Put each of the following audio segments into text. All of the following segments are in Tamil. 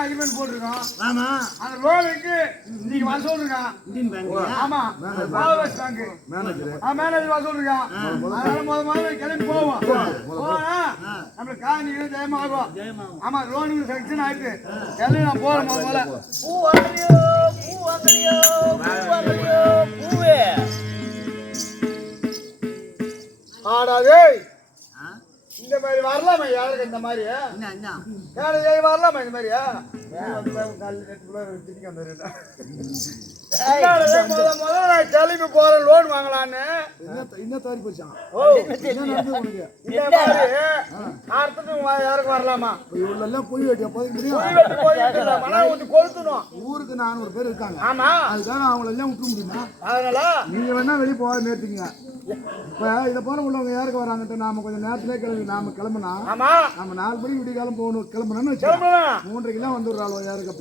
அக்ரிமெண்ட் போட்டிருக்கோம். ஆமா அந்த லோனுக்கு நீங்க வர சொல்லிருக்கான். ஆமா மேனேஜர் வர சொல்லிருக்கான். அதனால முதல்ல கிளம்பி போவோம். போனா நம்மளுக்கு காணி ஜெயமாகும். ஆமா லோனுக்கு செக்ஷன் ஆயிட்டு கிளம்பி நான் போறேன். முதல்ல பூவே ஆடாதே இந்த மாதிரி வரலாமா யாருக்கு இந்த மாதிரி வரலாமா இந்த மாதிரி கிளம்பி போற லோன் வாங்கலான்னு யாருக்கு வரலாமா கொளுத்தணும் ஊருக்கு 400 பேர் இருக்காங்க. ஆமா அதுக்காக அவங்கள எல்லாம் விட்டுற முடியுமா? அதனால நீங்க வேணா வெளியே போக நேர்த்தீங்க. இப்ப இதை போல உள்ளவங்க யாருக்கு வராங்கட்டு நாம கொஞ்சம் நேரத்திலே கிளம்பி நாம கிளம்பினா நம்ம 4 மணிக்கு விடிய காலம் போகணும். கிளம்பணும்னு 3:30 வந்துடுறாளோ யாருக்கு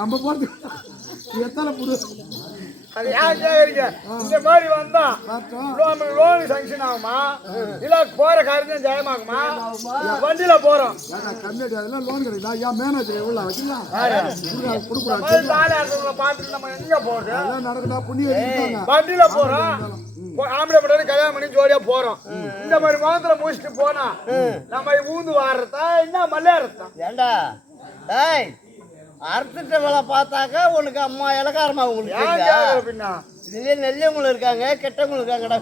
நம்ம போறது எத்தனை புது அது யார் கேக்குறீங்க? இந்த மாதிரி வந்தா லோன் சாங்ஷன் ஆகுமா இல்ல போற காரியம் ஜெயமாகுமா? வண்டியில போறோம் கம்மியா அதெல்லாம் லோன் கிடைக்குதா? ஏன் மேனேஜர் எவ்வளவு வைக்கலாம் பார்த்துட்டு நம்ம எங்க போறது? அதெல்லாம் நடக்குதா? புண்ணியம் வண்டியில போறோம். ஆம்பளை படம் கல்யாணம் பண்ணி ஜோடியா போறோம். இந்த மாதிரி மாதத்துல முடிச்சுட்டு போனா நம்ம ஊந்து வாடுறதா என்ன மல்லையாடுறதா? ஏண்டா அறுத்துட்ட வேலை பார்த்தாக்கா உனக்கு அம்மா இலக்காரமா உங்களுக்கு இதுலயே நெல்லவங்களும் இருக்காங்க கெட்டவங்களும் இருக்காங்கடா.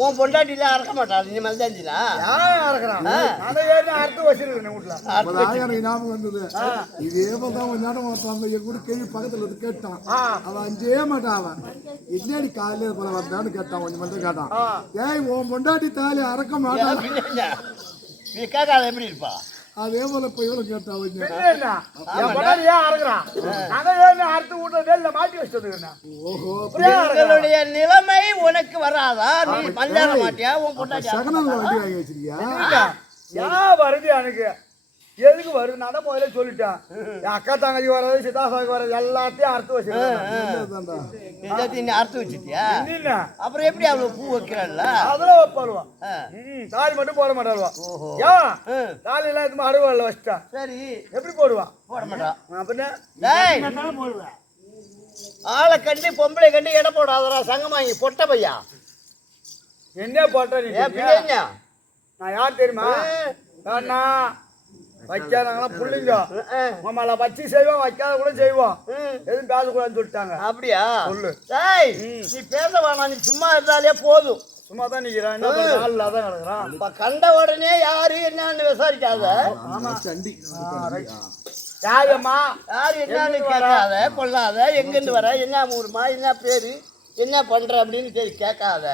உன் பொண்டாட்டில அறக்க மாட்டாள். நீ மல்தாஞ்சினா அறுத்து வச்சிருக்கேன் வீட்டுல ஞாபகம் வந்தது. இதே என் கூட கேள்வி பக்கத்துல இருந்து கேட்டான். அவன் அஞ்சே மாட்டான். அவன் என்னடி காலையில போல வந்தான்னு கேட்டான். கொஞ்சம் மட்டும் கேட்டான். ஏய் உன் பொண்டாட்டி தாலி அறக்க மாட்டான் எப்படி இருப்பா? அதே போல போய் கேட்டான். நிலைமை உனக்கு வராதா? நீ மல்யாட மாட்டியா? உன் பொண்டாட்டி வச்சிருக்கியா? வருது எனக்கு எதுக்கு வருது? நான் தான் முதல்ல சொல்லிட்டேன். என் அக்கா தங்கச்சி வர்றது சித்தாசாக்கு வர்றது எல்லாத்தையும் அறுத்து வச்சிருக்கேன். அறுத்து வச்சுட்டியா? அப்புறம் எப்படி அவ்வளவு பூ வைக்கிறாள்ல? அதெல்லாம் வைப்பாருவா. தாலி மட்டும் போட மாட்டாருவா. ஏன் தாலி எல்லாம் எதுவும் அறுவாள் வச்சுட்டா சரி எப்படி போடுவா? போட மாட்டான். அப்படின்னா போடுவேன். ஆளை கண்டு பொம்பளை கண்டு இடம் போடாதரா சங்கமாங்கி பொட்ட பையா. என்ன போட்ட நீ? நான் யார் தெரியுமா? வைக்காதாங்களா புள்ளிங்க மாமால வச்சு செய்வோம் வைக்காத கூட செய்வோம். எதுவும் பேசக்கூடாதுன்னு சொல்லிட்டாங்க. அப்படியா? சொல்லு. நீ பேச வேணாம். நீ சும்மா இருந்தாலே போதும். சும்மா தான் நிக்கிறான். என்ன தான் கிடக்குறான். கண்ட உடனே யாரு என்னன்னு விசாரிக்காத. யாருமா யாரு என்னன்னு கேட்காத கொள்ளாத. எங்கிருந்து வர என்ன ஊருமா என்ன பேரு என்ன பண்ற அப்படின்னு சரி கேட்காத.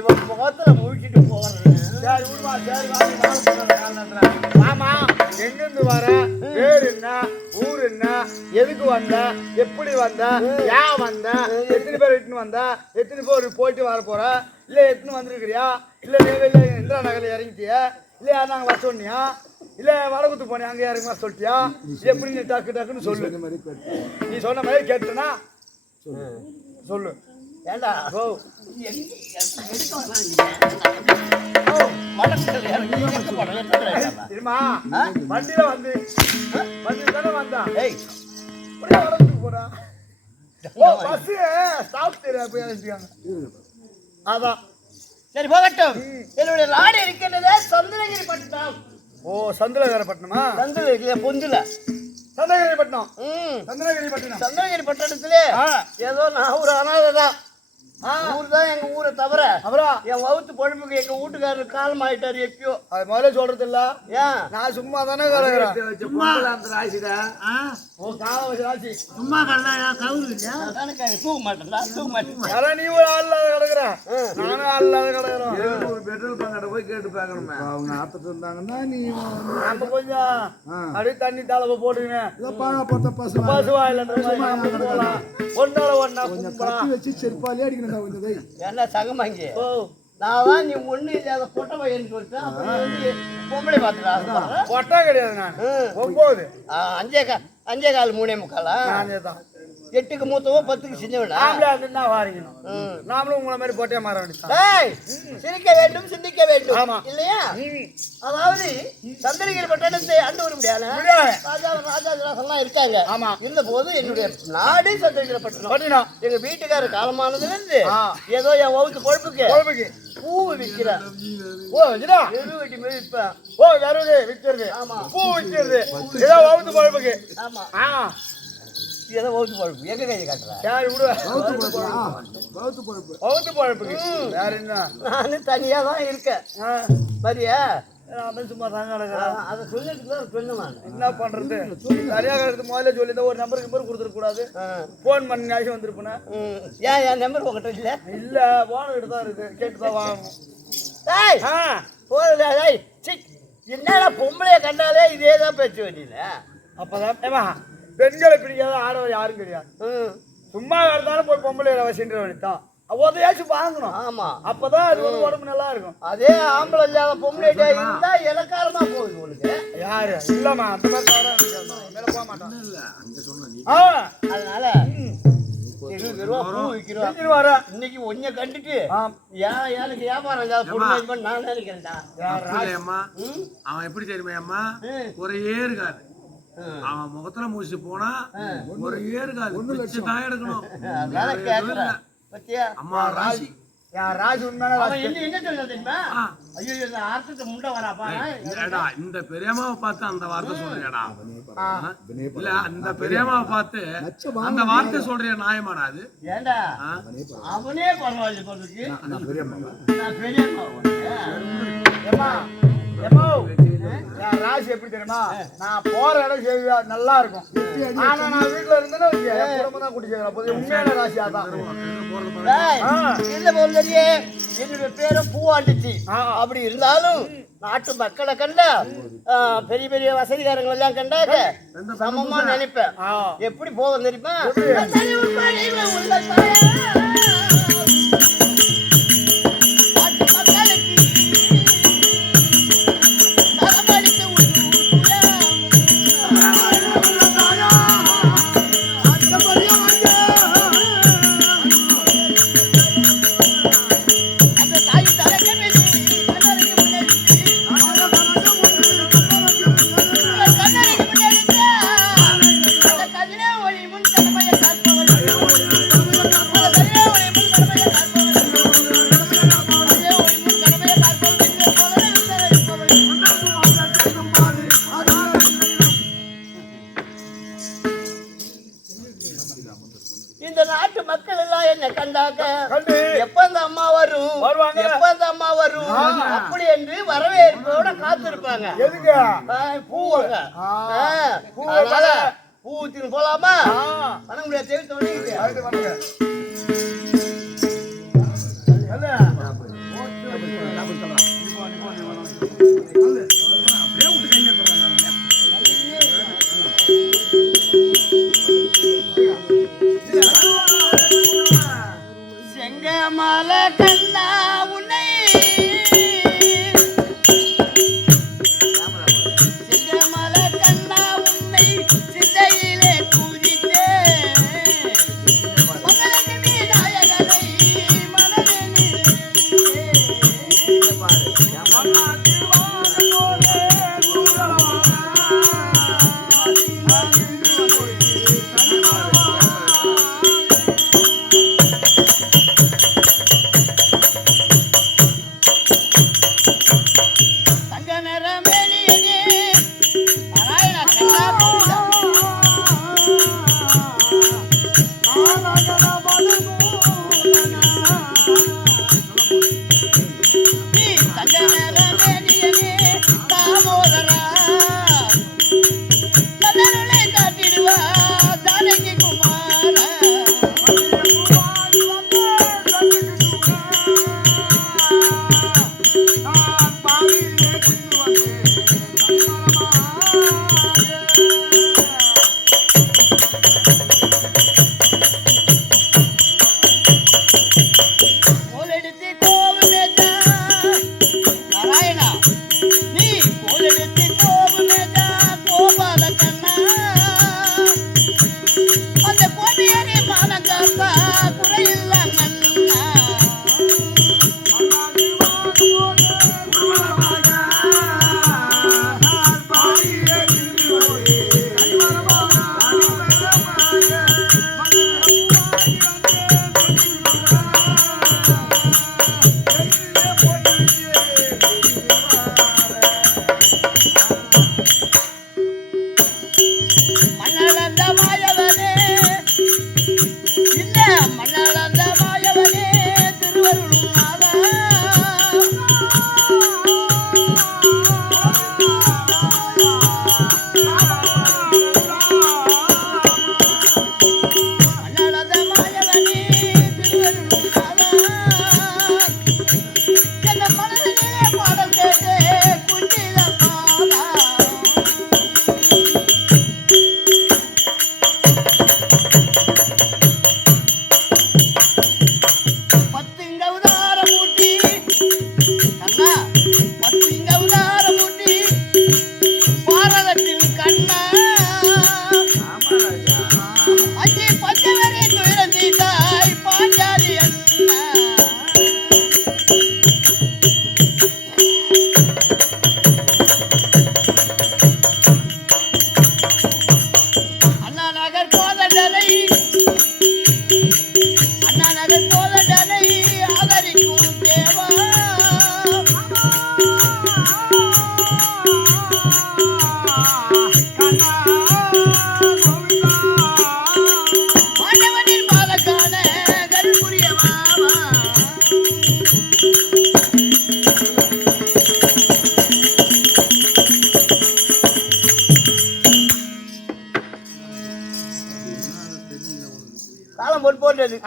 இவன் முகத்துல முழிச்சிட்டு போறது. ஆமா எங்கிருந்து வர பேர் என்ன ஊர் என்ன எதுக்கு வந்த எப்படி வந்த ஏன் வந்த எத்தனை பேர் இட்டுன்னு வந்த எத்தனை பேர் போயிட்டு வர போற இல்ல எத்தனை வந்திருக்கிறியா இல்ல நெய்வேலியில இந்திரா நகர்ல இறங்கிட்டியா இல்ல யார் நாங்க வர சொன்னியா இல்ல வடகுத்து போனியா அங்க இறங்குமா சொல்லிட்டியா? எப்படி நீ டக்கு டக்குன்னு சொல்லு. நீ சொன்ன மாதிரி கேட்டனா சொல்லு. ஏண்டா வண்டியில வந்து தானே வந்தா போறா பஸ் ஸ்டாப் தெரியாது. அதான் சரி போகட்டும். என்னுடைய நாடு இருக்கின்றதே சந்திரகிரி பட்டணம். ஓ சந்திரகிரி பட்டணமா? சந்திரகிரி பொந்துல சந்திரகிரி பட்டணம். சந்திரகிரி பட்டணம். சந்திரகிரி பட்டணத்திலே ஏதோ நான் ஒரு அனாதைதான். ஊர் தான் எங்க ஊரை தவிர அப்புறம் என் வகுத்து பொழுப்புக்கு எங்க வீட்டுக்காரர் காலம் ஆயிட்டாரு எப்பயோ. அது முதல்ல சொல்றது இல்ல. ஏன் நான் சும்மா தானே கிடக்குறேன். சும்மா சும்மா தூக்க மாட்டேன். நீ ஒரு ஆள் இல்லாத கிடக்குறேன். நானும் ஆள் இல்லாத கிடக்குறோம். ஒரு பெட்ரோல் பங்காட்ட போய் கேட்டு பாக்கணுமே. அவங்க ஆத்துட்டு இருந்தாங்கன்னா நீ நம்ம கொஞ்சம் அப்படியே தண்ணி தாளவை போட்டுக்கணும். பசுவா இல்ல ஒன்னால ஒன்னா கட்டி வச்சு செருப்பாலே அடிக்கணும். என்ன சகமாங்க நான் தான் நீ ஒண்ணு இல்லாத பொட்டை பையன் சொல்லிட்டேன். அப்புறம் பொம்பளை பார்த்துட்டா பொட்டை கிடையாது. நான் 9 5 1/4 3/4 தான் 8க்கு மூத்தவோ 10க்கு சின்னவனா ஆம்பளை அதுன்னா வாரிக்கணும். நாமளும் உங்களை மாதிரி போட்டே மாற வேண்டியது. டேய் சிரிக்க வேண்டும் சிந்திக்க வேண்டும். ஆமா இல்லையா? அதாவது சந்திரகிரி பட்டணத்தை ஆண்டு வர முடியாது. ராஜாலாம் இருக்காங்க. ஆமா. இருந்த போது என்னுடைய நாடு சந்திரகிரி பட்டணம். எங்க வீட்டுக்காரர் காலமானதுல இருந்து ஏதோ என் வகுத்து பொழுப்புக்கு பூ விற்கிறார். ஓ இதுடா வெறுவெட்டி மாதிரி விற்பேன். ஓ வெறுது விற்கிறது. ஆமா பூ விற்கிறது. ஏதோ வகுத்து பொழுப்புக்கு. ஆமா ஏதோ வகுத்து பொழுப்பு எங்க கையை காட்டுறா யாரு விடுவா வகுத்து பொழுப்புக்கு வேற என்ன? நானும் தனியா தான் இருக்கேன். சரியா? சும்மா தாங்க அதை சொல்லிட்டு சொன்னேன். என்ன பண்றது? சரியா கருத்து முதல்ல சொல்லி ஒரு நம்பர் கொடுத்துட கூடாது. போன் பண்ணி ஆச்சு வந்துருப்பேன். ஏன் என் நம்பர் உங்ககிட்ட இல்ல? இல்ல போன் கிட்ட தான் இருக்கு. கேட்டுதான் வாங்கணும். என்னடா பொம்பளைய கண்டாலே இதேதான் பேச்சு வேண்டியில. அப்பதான் பெண்களை பிடிக்காத ஆடவர் யாரும் கிடையாது. சும்மா இருந்தாலும் போய் பொம்பளை அவசியம் வேண்டித்தான். உதயாச்சும் வாங்கணும். ஆமா அப்பதான் அது வந்து உடம்பு நல்லா இருக்கும். அதே ஆம்பளை இல்லாத பொம்பளை இருந்தா இலக்காரமா போகுது உங்களுக்கு. யாரு இல்லம்மா அந்த மாதிரி போக மாட்டான். அதனால 20 ரூபா பூ விற்கிறோம். இன்னைக்கு ஒன்ன கண்டுட்டு எனக்கு வியாபாரம் பொண்ணு நான் நினைக்கிறேன்டா. அவன் எப்படி தெரியுமா அம்மா? ஒரே இருக்காரு. அவன் முகத்துல மூசி போனா ஒரே இருக்காது. தான் எடுக்கணும். அம்மா ராசி ராஜு இந்த பெரியம்மாவை பார்த்து அந்த வார்த்தை சொல்றியாடா? இல்ல அந்த பெரியம்மாவை பார்த்து அந்த வார்த்தை சொல்றியா? நியாயமாடா அது? ஏண்டா அவனே பரவாயில்ல. ராசி எப்படி தெரியுமா? நான் போற இடம் நல்லா இருக்கும். ஆனா நான் வீட்டுல இருந்தேன்னா குடும்பம் தான் கூட்டி செய்யறேன். உண்மையான ராசி அதான். என்னுடைய பேரும் பூவாண்டிச்சி. அப்படி இருந்தாலும் நாட்டு மக்களை கண்டா பெரிய பெரிய வசதிகாரங்கள் எல்லாம் கண்டாக்க சமமா நினைப்பேன். எப்படி போக தெரியுமா? இந்த நாட்டு மக்கள் எல்லாம் என்ன கண்டாக்க எப்ப அந்த அம்மா வரும் எப்ப அந்த அம்மா வரும் அப்படி என்று வரவேற்போட காத்திருப்பாங்க. பூவாங்க பூ ஊத்தின்னு போலாமா? பண்ண முடியாது. தேவி தோணி செங்கமல கண்ணா உன்னை செங்கமல கண்ணா உன்னை சிந்தையிலே பூஜித்தே மகளி நாயகனை மனதில்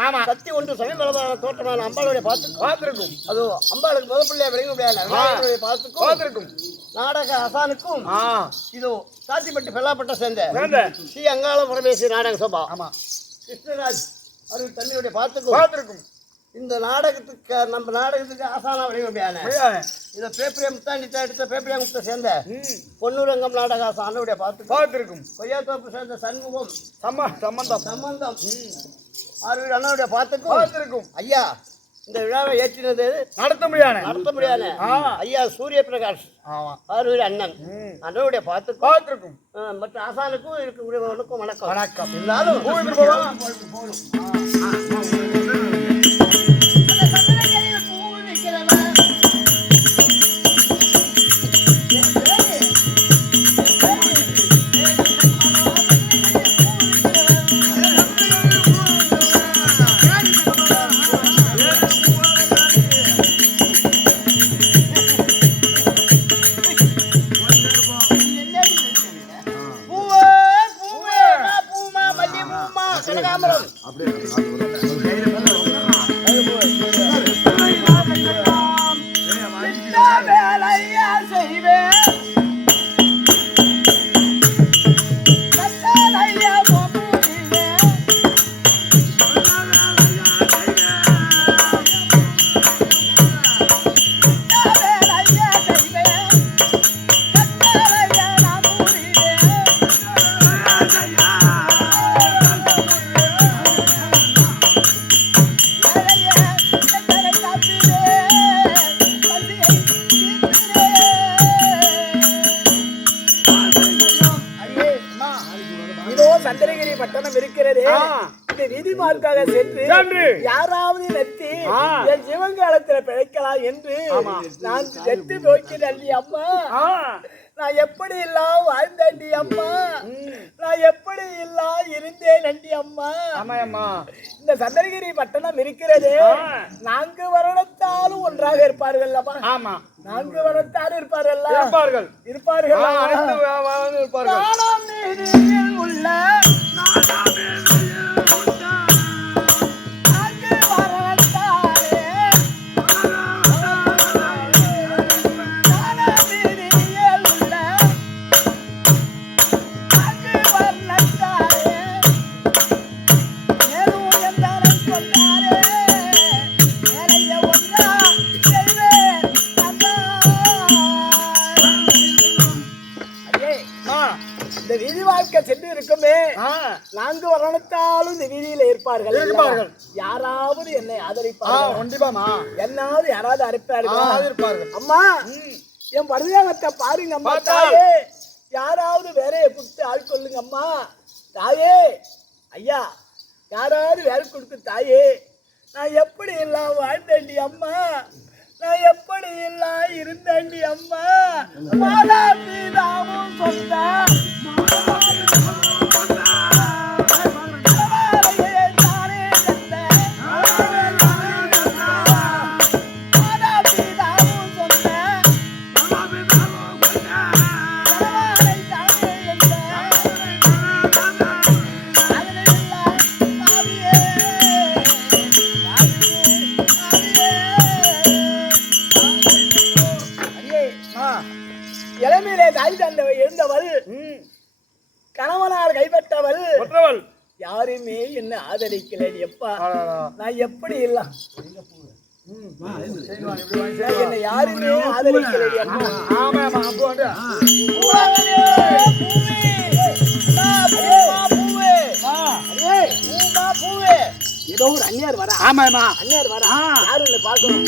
ஆமா. சக்தி ஒன்று சமயமலமான தோற்றமான அம்பாளுடைய பார்த்திருக்கும். அது அம்பாளுக்கு முதல் பிள்ளையா விளங்க முடியாது பார்த்திருக்கும். நாடக அசானுக்கும் இதோ சாத்திப்பட்டு பெல்லாப்பட்ட சேர்ந்த சேர்ந்த ஸ்ரீ அங்காள பரமேஸ்வரி நாடக சபா ஆமா கிருஷ்ணராஜ் அவர்கள் தன்னுடைய பார்த்திருக்கும். இந்த நாடகத்துக்கு நம்ம நாடகத்துக்கு ஆசானா விளங்க முடியாது இதை பேப்பரியா முத்தாண்டி எடுத்த பேப்பரியா முத்த சேர்ந்த பொன்னுரங்கம் நாடக ஆசானுடைய பார்த்திருக்கும். கொய்யாத்தோப்பு சேர்ந்த சண்முகம் சம்பந்தம் அவருடைய அண்ணனுடைய பார்த்திருக்கும். ஐயா இந்த விழாவை ஏற்றினது நடத்த முடியாது ஐயா சூரிய பிரகாஷ் அவருடைய அண்ணன் அண்ணனுடைய பார்த்திருக்கும். மற்ற ஆசானுக்கும் இருக்கக்கூடியவனுக்கும் வணக்கம் இருந்தாலும் சந்திரகிரி பட்டணம் இருக்கிறது. இந்த வீதிமார்க்காக சென்று யாராவது நெத்தி என் சிவங்காலத்துல பிழைக்கலாம் என்று நான் செத்து நோக்கிறேன் அம்மா. நான் எப்படி எல்லாம் வாழ்ந்தேன்டி அம்மா, நான் எப்படி எல்லாம் இருந்தேன் நண்டி அம்மா. இந்த சந்திரகிரி பட்டணம் இருக்கிறது. 4 வருடத்தாலும் ஒன்றாக இருப்பார்கள் அம்மா. ஆமா 4 வருடத்தாலும் இருப்பார்கள். உள்ள இந்த வீதி வாழ்க்கை சென்று இருக்குமே 4 வருடத்தாலும் இந்த வீதியில இருப்பார்கள். யாராவது என்னை ஆதரிப்பார்கள். என்னாவது யாராவது அறுப்பார்கள். அம்மா என் பரிதாபத்தை பாருங்க அம்மா. தாயே யாராவது வேலையை கொடுத்து ஆள் கொள்ளுங்க அம்மா. தாயே ஐயா யாராவது வேலை கொடுத்து தாயே. நான் எப்படி எல்லாம் வாழ்ந்தேன்டி அம்மா, நான் எப்படி எல்லாம் இருந்தேன்டி அம்மா. மாதா பிதாவும் சொந்த இளமையிலே தாய் தந்தவள் இருந்தவள், கணவனால் கைப்பற்றவள், யாருமே என்ன ஆதரிக்கல. எப்பா நான் எப்படி எல்லாம் என்னை யாருமே ஆதரிக்கல. ஏதோ ஒரு அந்நியார் வரா. அந்நியார் வரா. யாரும் இல்லை பார்க்கணும்.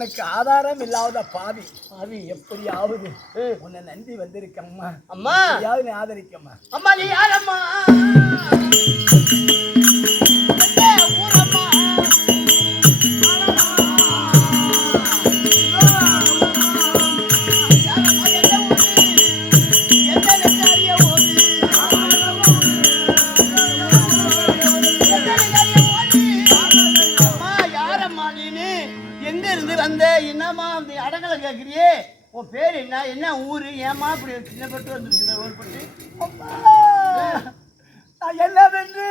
எனக்கு ஆதாரம் இல்லாத பாவி எப்படியாவது உன்னை நம்பி வந்திருக்கம்மா. அம்மா நீ ஆதரிக்கம்மா. அம்மா நீ யாரம்மா? கேட்குறியே உன் பேர் என்ன? என்ன ஊரு? ஏமா அப்படி சின்ன பட்டு வந்துருக்கு ஒரு பட்டு? நான் என்னவென்று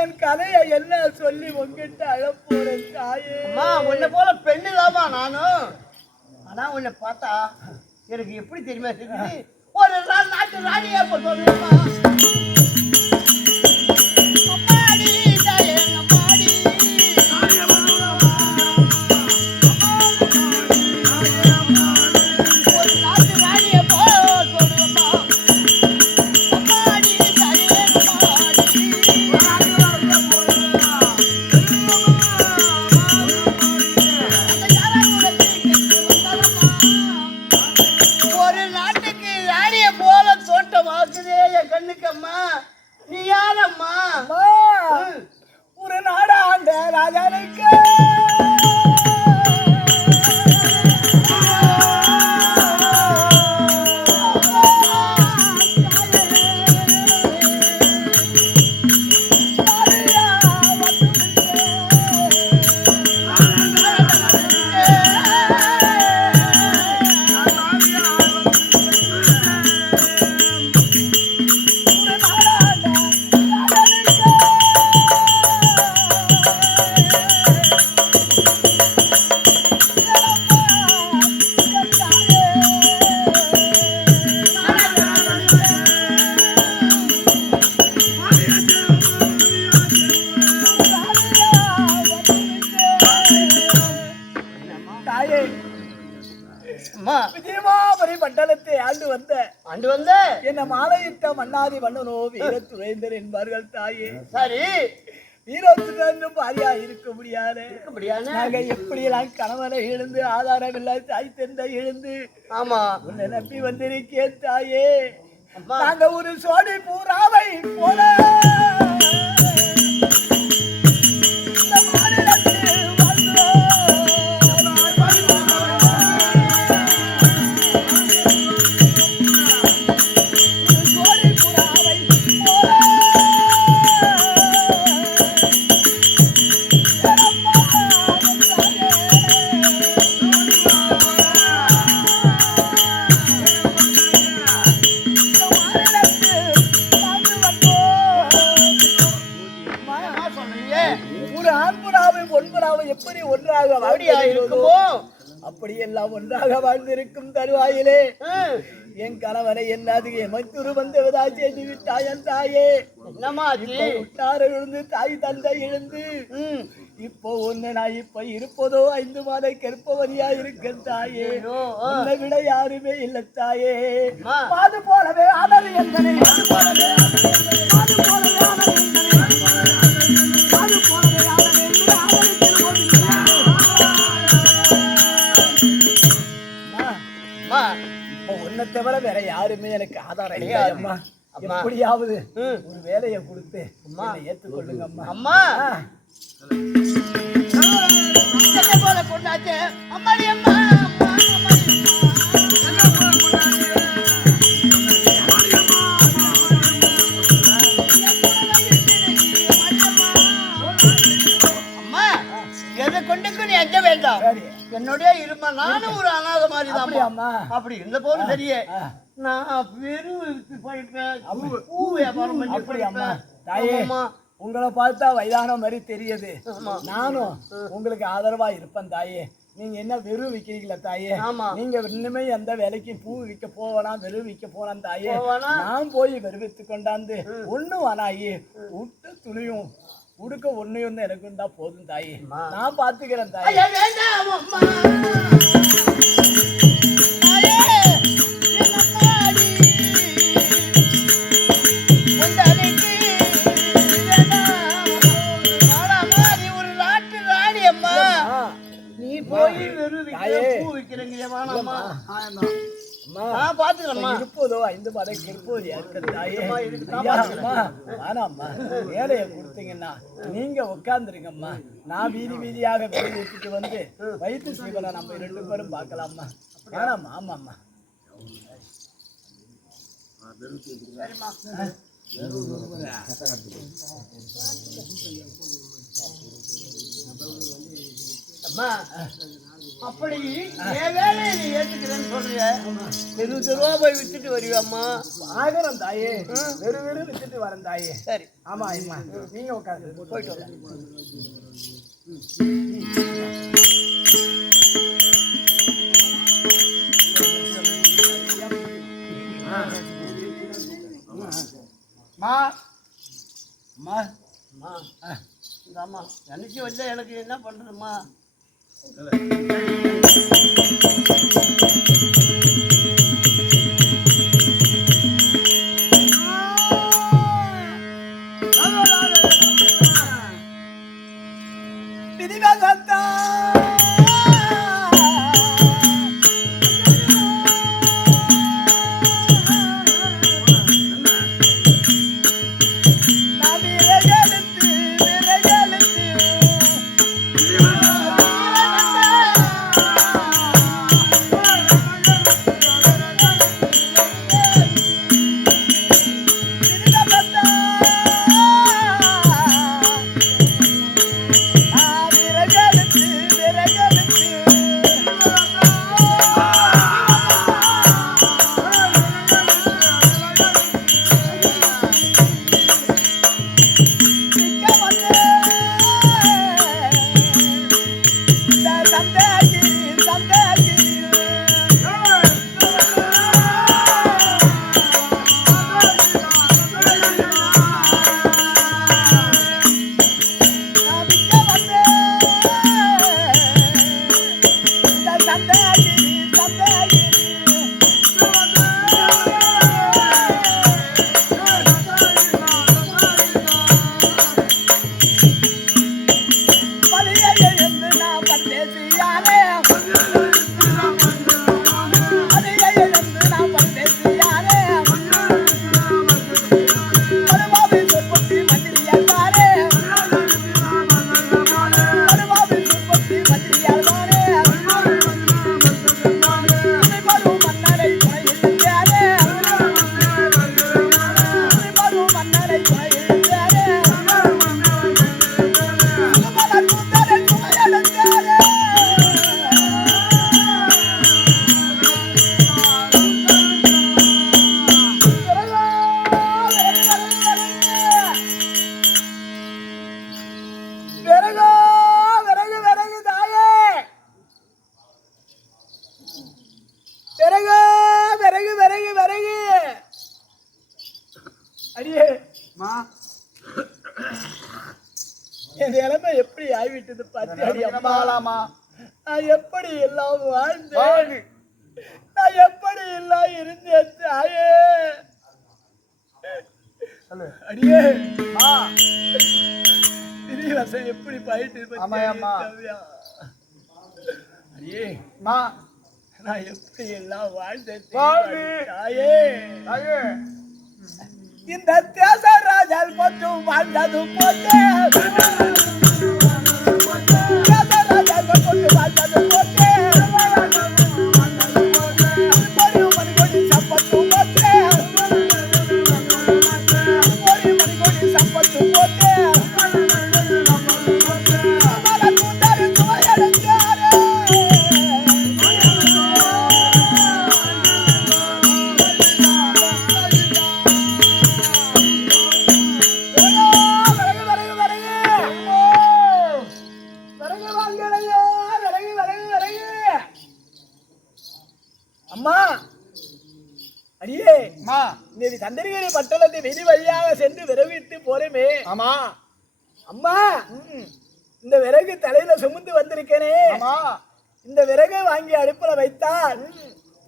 என் கதையை என்ன சொல்லி உங்ககிட்ட அழப்போறேன் தாயே. உன்னை போல பெண்ணு தாமா நானும். ஆனா உன்னை பார்த்தா எனக்கு எப்படி தெரியுமா தெரியுது? ஒரு நாள் நாட்டு ராணியா போட்டோம்மா. ஒரு நாடாண்ட ராஜானுக்கு விஜயமாபுரி மண்டலத்தை ஆண்டு வந்த என்ன மாலையிட்ட மன்னாதி வண்ணனோ வீரத்துறைந்தர் என்பார்கள் தாயே. சரி, வீரத்துடன் பாரியா இருக்க முடியாது. நாங்க எப்படியெல்லாம் கணவனை இழந்து ஆதாரம் இல்ல தாய் தந்தை இழந்து உன்னை நம்பி வந்திருக்கேன் தாயே. நாங்க ஒரு சோடி பூராவை போல எப்படி ஒன்றாக இருக்குமோ அப்படியெல்லாம் ஒன்றாக வாழ்ந்திருக்கும் தருவாயிலே என் கணவனை என்னது எமத்துரு வந்தவதா செய்து விட்டாயன் தாயே. உட்டார இழுந்து தாய் தந்தை இழுந்து இப்போ ஒண்ணு நான் இப்ப இருப்பதோ 5 மாத கற்பவரியா இருக்க தாயே. உன்னை விட யாருமே இல்லை தாயே. அது போலவே ஆதரி எந்தனை உன்னை தவிர வேற யாருமே எனக்கு ஆதாரம் இல்லை அம்மா. எப்படியாவது ஒரு வேலையை கொடுத்து ஏற்றுக்கொள்ளுங்க அம்மா. போல கொண்டாச்சு அம்மாடி அம்மா. ஆமா நானும் ஒரு அனாதை மாதிரி தான் அம்மா. அப்படி இந்த போது சரியே நான் வெறும் போயிருப்பேன் பூ வியாபாரம் பண்ணி அப்படி அம்மா தாயே உங்களை பார்த்தா வயதான மாதிரி தெரியுது. நானும் உங்களுக்கு ஆதரவா இருப்பேன் தாயே. நீங்க என்ன வெறும் விக்கிறீங்களா தாயே? நீங்க இன்னுமே எந்த வேலைக்கு பூ விற்க போவேனா வெறும் விற்க போனான் தாயே. நான் போய் வெறுவித்து கொண்டாந்து ஒண்ணு வேணாயே விட்டு துணியும் உடுக்க ஒன்னையும் தான் எனக்கு இருந்தா போதும் தாயே. நான் பாத்துக்கிறேன் தாயே. இருப்பதோ 5 படைக்கு இருப்பது வேணாம்மா. வேலையை கொடுத்தீங்கன்னா நீங்க உட்காந்துருங்கம்மா. நான் வீதி வீதியாக வெளியே வச்சுட்டு வந்து வயிற்று சீவனை நம்ம 2 பேரும் பார்க்கலாமா? வேணாம்மா. ஆமாம்மா. அம்மா அப்படி என் வேலையை நீ ஏற்றுக்கிறேன்னு சொல்றிய தெருவா போய் வித்துட்டு வருவியம்மா? ஆகணும் தாயே. வெறும் வித்துட்டு வரேன் தாயே. சரி ஆமா அம்மா நீங்க உட்காந்து போயிட்டு வர. அம்மா நினைச்சு வச்சா எனக்கு என்ன பண்றதும்மா? நான் எப்படி எல்லாம் வாழ்ந்தேன், நான் எப்படி எல்லாம் இருந்தேன் தாயே. அடியே திரிவசம் எப்படி போயிட்டு அடியே நான் எப்படி எல்லாம் வாழ்ந்தேன் தாயே. இந்த தேசராஜால் மட்டும் வாழ்ந்தது போச்சே, அம்மா அடியே அம்மா நீ சந்திரகிரி பட்டணத்தை வெளி வழியாக சென்று விரவிட்டு போறமே. ஆமா அம்மா இந்த விறகு தலையில சுமந்து வந்திருக்கேனே. ஆமா இந்த விறகை வாங்கி அடுப்புல வைத்தால்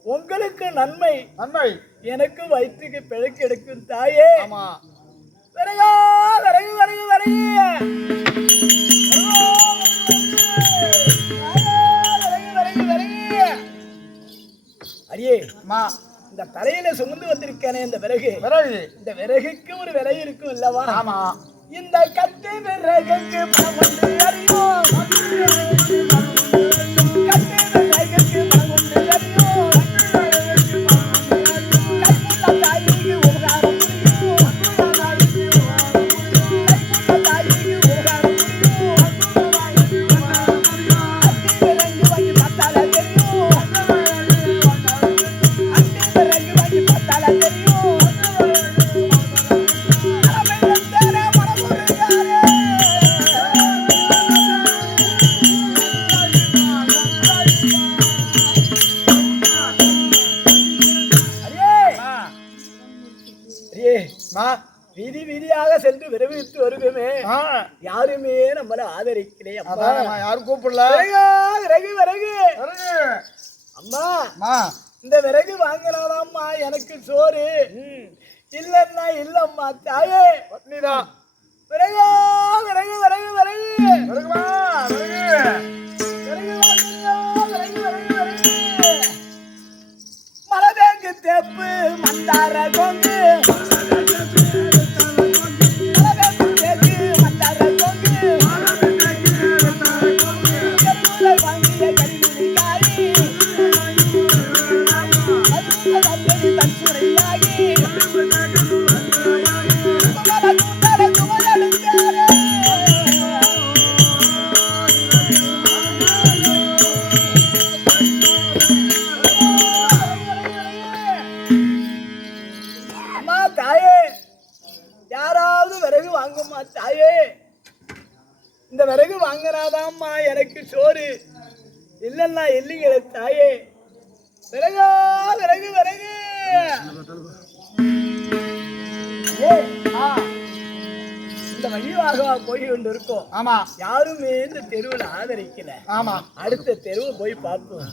உங்களுக்கு நன்மை, நன்மை எனக்கு வயிற்றுக்கு பிழைக்கு எடுக்கும் தாயே. ஆமா விறகா விறகு விறகு விறகு அடியே அம்மா இந்த தலையில சுமந்து வந்திருக்கேனே இந்த விறகு, இந்த விறகுக்கு ஒரு விலை இருக்கும் இல்லவா? ஆமா இந்த கட்டு விறகுக்கு பணம் உண்டு அறியோ, கட்டு விறகுக்கு பணம் உண்டு அறியோ, கைப்புள்ள தாய்க்கு உபகாரம் புரியும், கைப்புள்ள தாய்க்கு உபகாரம் புரியும், அட்டி விறகு வாங்கி பார்த்தால தெரியும், அட்டி விறகு வாங்கி பார்த்தால தெரியும். வீதி வீதியாக சென்று விரைவித்து வருவேமே, யாருமே நம்மள ஆதரிக்கலே. யாரும் கூப்பிடல. விறகு விறகு அம்மா இந்த விறகு வாங்கினாதாம்மா எனக்கு சோறு, இல்லன்னா இல்லம்மா தாயே பத்னிதான். விறகு விறகு விறகு விறகு விறகுமா விறகு விறகு விறகு விறகு விறகு மரதேங்கு தேப்பு மந்தார கொங்கு இந்த விறகு வாங்கினாதாம்மா எனக்கு சோறு, இல்லன்னா இல்லைங்கள தாயே. விறகா விறகு விறகு இந்த வழியாக போய் கொண்டு இருக்கோம். ஆமா யாருமே இந்த தெருவில் ஆதரிக்கல. ஆமா அடுத்த தெருவு போய் பார்ப்போம்.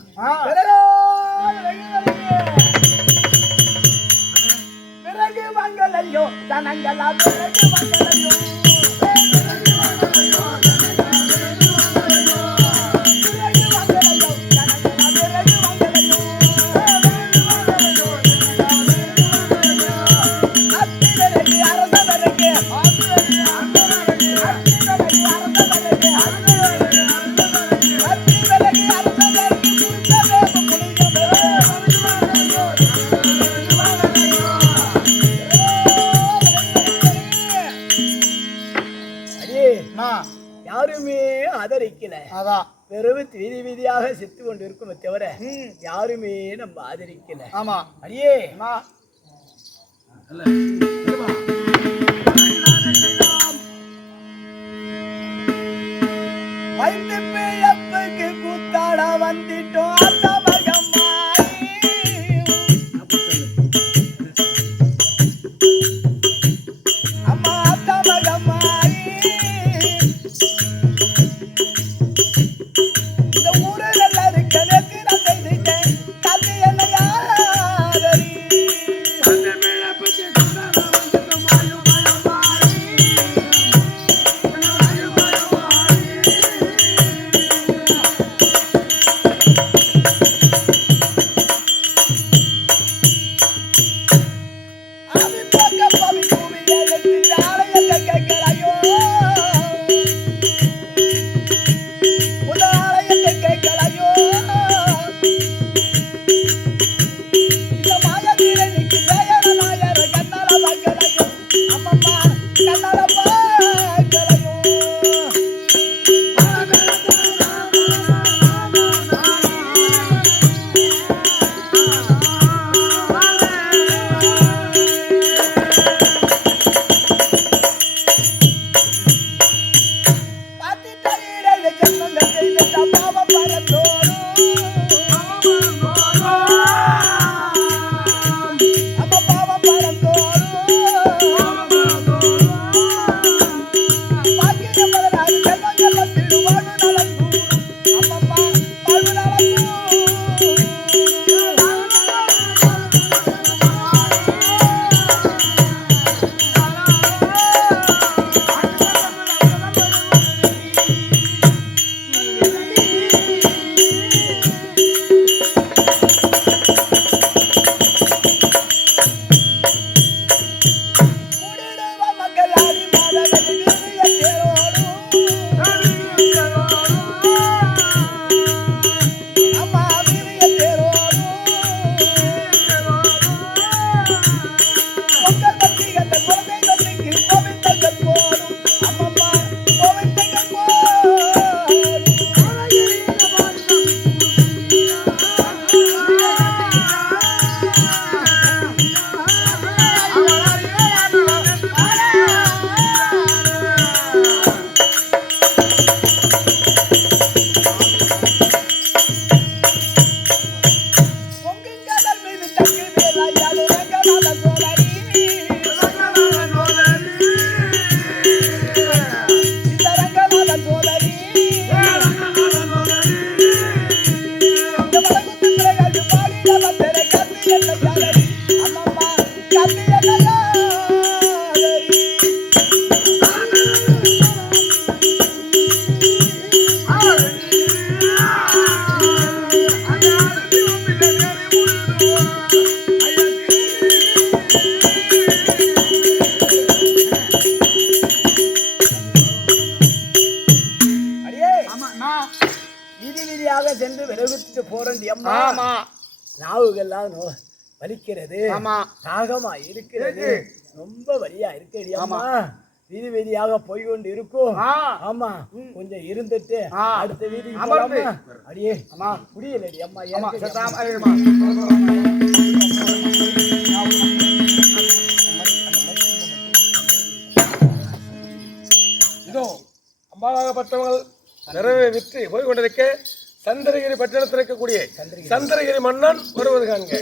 விறகு வாங்கலையோ தனங்களா, விறகு வாங்கலையோ யாருமே ஆதரிக்கல. அதான் வெறும் வீதி வீதியாக செத்து கொண்டு இருக்குமே தவிர யாருமே நம்ம ஆதரிக்கல. ஆமா அடியே வைத்து பிழப்புக்கு கூத்தாட வந்துட்டோம். நாவுகள்லாம் வலிக்கிறது. ஆமா. தாகமா இருக்கிறது. ரொம்ப வலியா இருக்கு அம்மா. வீதி வீதியாக போய் கொண்டு இருக்கும். ஆமா, கொஞ்சம் இருந்துட்டு அடுத்த வீதிக்கு போலாமா? அடியே அம்மா முடியலடி அம்மா. இதோ அம்பாளாகப்பட்டவர்கள் நிறைவே விற்று போய் கொண்டிருக்க சந்திரகிரி பட்டணத்தில் இருக்கக்கூடிய சந்திரகிரி மன்னன் வருவது காண்க.